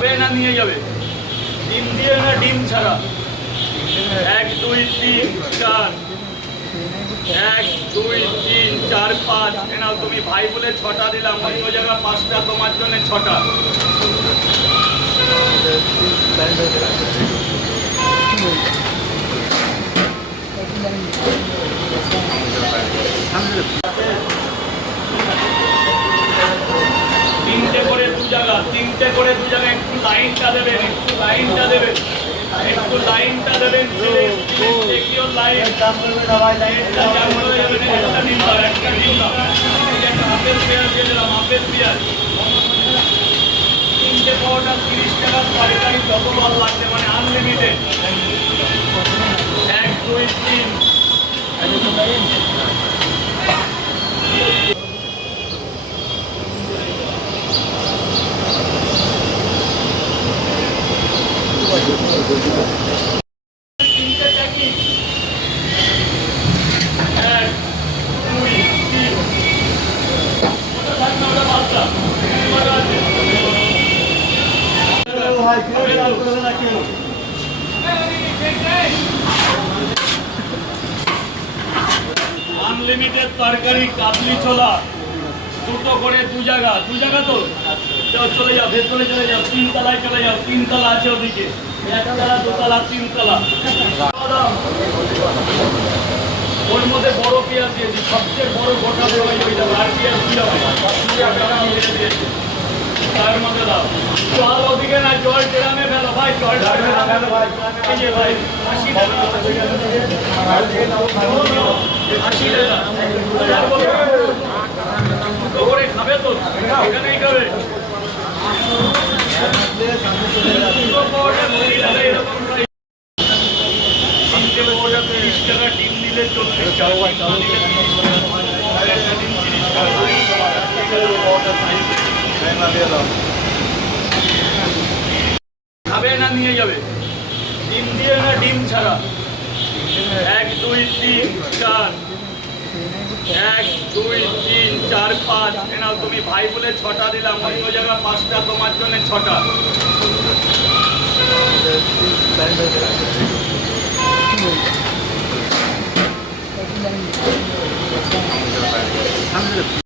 খাবে না নিয়ে যাবে? ডিম দিয়ে না ডিম ছাড়া? 1 2 3 4 1 2 3 4 5 নাও তুমি ভাই বলে 6টা দিলাম, অন্য জায়গা 5টা, তোমার জন্য 6টা। তিনটে করে দু জায়গা একটু লাইনটা দেবেন, একটু লাইনটা দেবেন। তিনটে পাওয়াটা 30 টাকা পাইকারি, যতবার লাগছে, মানে আনলিমিটেড। 1 2 3 তিনটে প্যাকিং। 1 2 3 ওটা থাক না, ওটা বাদটা আছে। আনলিমিটেড তরকারি, কাবলি ছোলা, দুটো করে দু জায়গা তো চলে যাও, ভেতরে চলে যাও, 3 তলায় চলে যাও, 3 তলা আছে ওদিকে, 1 তলা 2 তলা 3 তলা। ওর মধ্যে বড় পেঁয়াজ দিয়েছি, সবচেয়ে বড় গোটা দেওয়া হয়ে যাবে। আর পেঁয়াজ দিয়ে দিয়েছে তার মধ্যে দাও। জল ওদিকে না, জল ড্রামে ফেলো ভাই, জল ফেলো ভাই। এই যে ভাই 80 টাকা, 80 টাকা দুটো করে খাবে তো, এখানেই খাবে। দুটো পাওয়াটা 30 টাকা, এরকম 3টে পাওয়াটা 30 টাকা, ডিম নিলে 40 টাকা, ডিম 30 টাকা। খাবে না নিয়ে যাবে? ডিম দিয়ে না ডিম ছাড়া? 1 2 3 4 1 2 3 4 5 নাও তুমি ভাই বলে 6টা দিলাম, অন্য জায়গা 5টা, তোমার জন্য 6টা।